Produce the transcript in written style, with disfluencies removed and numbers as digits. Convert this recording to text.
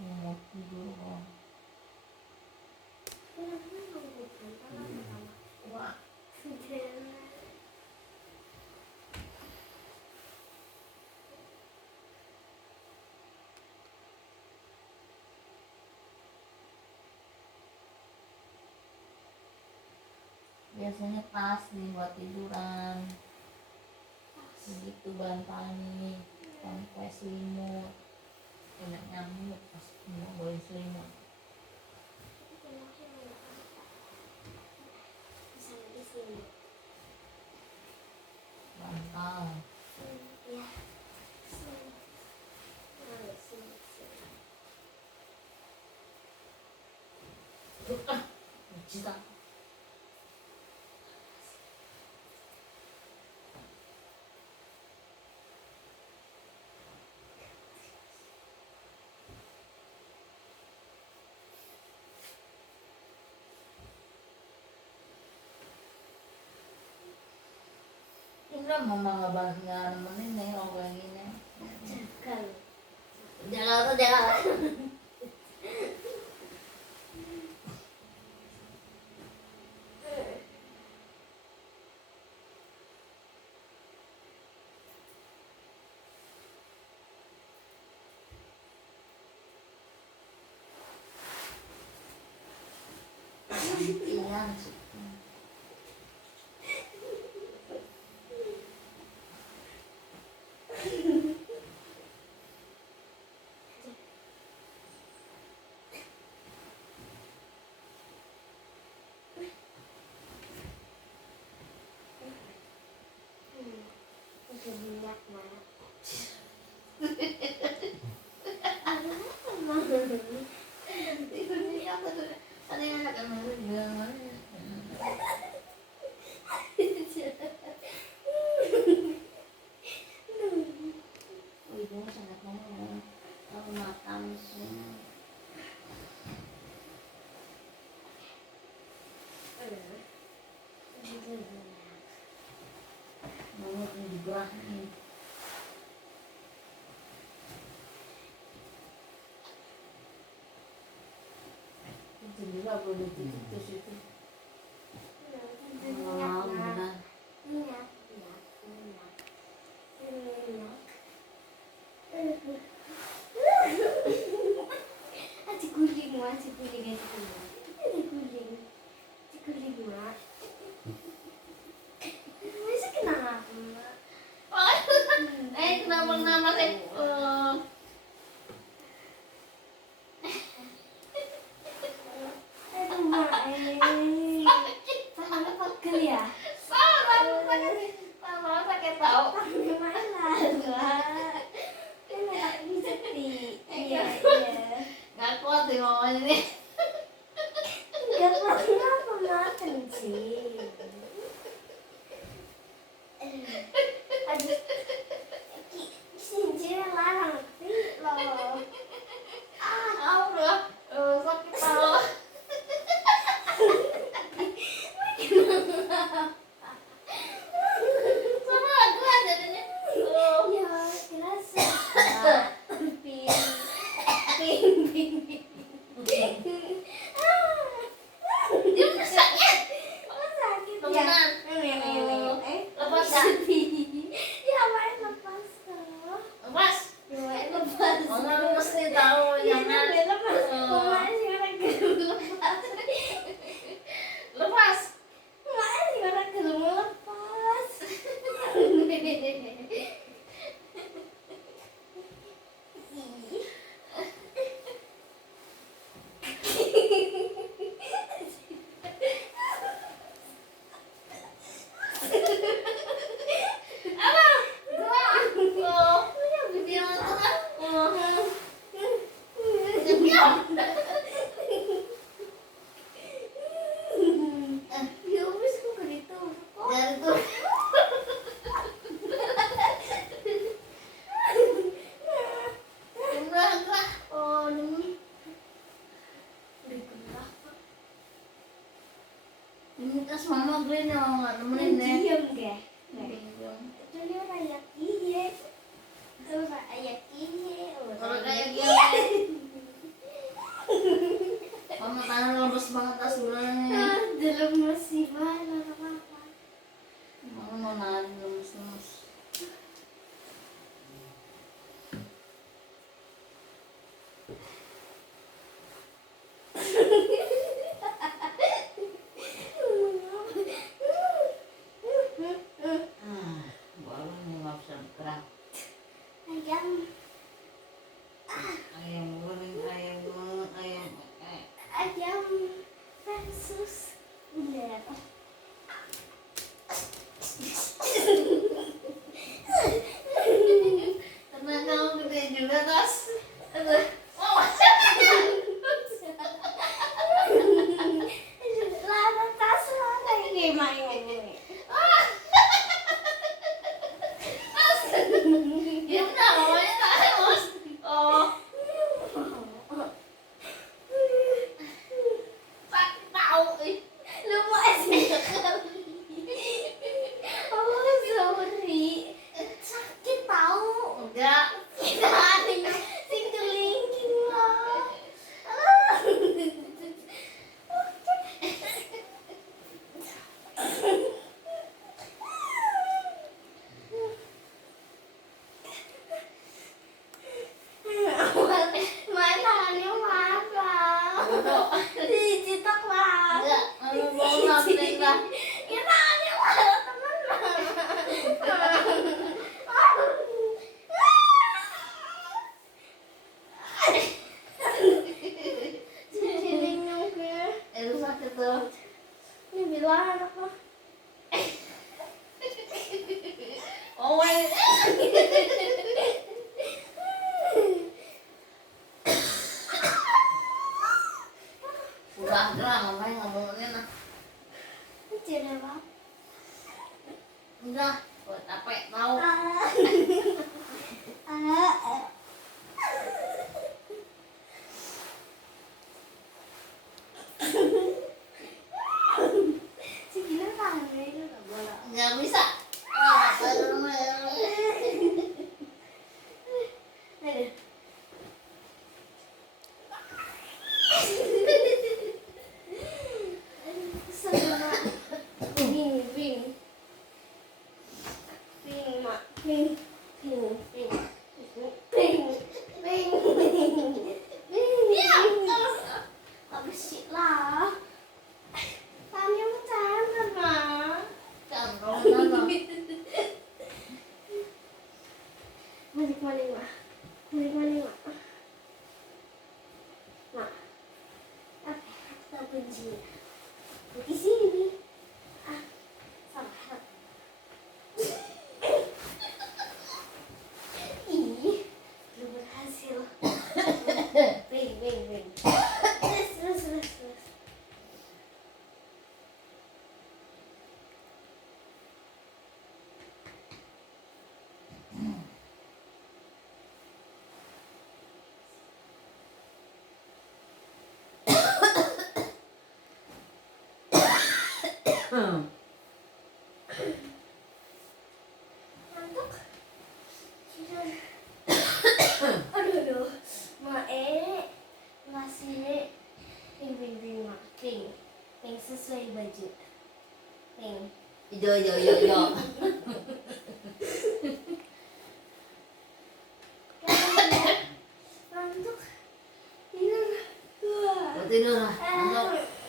Mau tidur kok. Wah. Biasanya tas nih buat tiduran. Begitu bantalnya sampai selimut. Enak nyamuk pas mau boleh selimut. Bantal. Ya. Cita. Enggak mama nggak nemenin nih kalau kayak gini. Jangan. Iya. Minyak mana? Itu minyak ada yang akan bilang itu sangat mau makan mau juga nih. Jendela boleh ditutup situ. Minyak mana? Benar. Minyak. Aci guling mah. Masih kenapa? Kenapa nama saya Tangannya pegel ya? sama sakit tahu. Iya. Nggak kuat sih mamanya ini. Enggak apa makan sih. Aduh, sinjir larang loh. Allah, sakit tahu. Sama aku jadinya. Ya, kerasa. Ping. Dia udah sakit. Sakit ya. Temenan. Lepas dah. Ya, main lepas kok. Lepas. Main lepas. Mama mesti tahu jangan. Lepas. Main sih orang gelem lepas. Lepas. Main sih orang gelem lepas. Apa? Oh, dia tengah. Diam. Ya wis kok gitu. Dari tuh. Enggak. Oh, demi. Udah gerah. Ini tas mama gue nih mau nggak nemenin deh. Diam ge. Bingung. Jadi orang ayak iya. Terus ayak iya. Kalau kayak gini banget tas sebenarnya. Lemes sih banget apa-apa. Mau nari lemes-lemes. Baru nih nggak bisa gerak. Ayam. Ayam goreng, ayam. Ayam versus udah. Karena kamu gede juga tas. Aduh. Lada tas lada gimana? Ya udah, mamanya tak Mas. Oh, sakit tahu. Lu masih sekali. Oh sorry. Sakit tahu. Enggak. Kita ada yang sing kelingking lah. Mantangannya mana? Bodoh. Dicetak lah. Enggak, mau ngapain lah. Ya tangannya mana teman? Cincin nyungke. Itu sakit tuh. Ini bilang apa? Oh, wait. Udah gerak, ngapain ngomongin nah. Cincin apa? Udah, buat capek tahu. Si gila tangannya itu gak boleh. Nggak bisa. Ah, aduh, Aduh. Sama ping ping ping mak ping ping ping ping ping ping ya habis sih lah tanya macam mak Cangkrong mana? balik balik mak balik balik mak mak apa kita benci di sini sabar ih belum berhasil bing bing bing terus ngantuk tidur aduh mak ngasih ping ping ping mak ping ping sesuai baju ping Yo. ngantuk tidur Mau tidur lah. Ngantuk.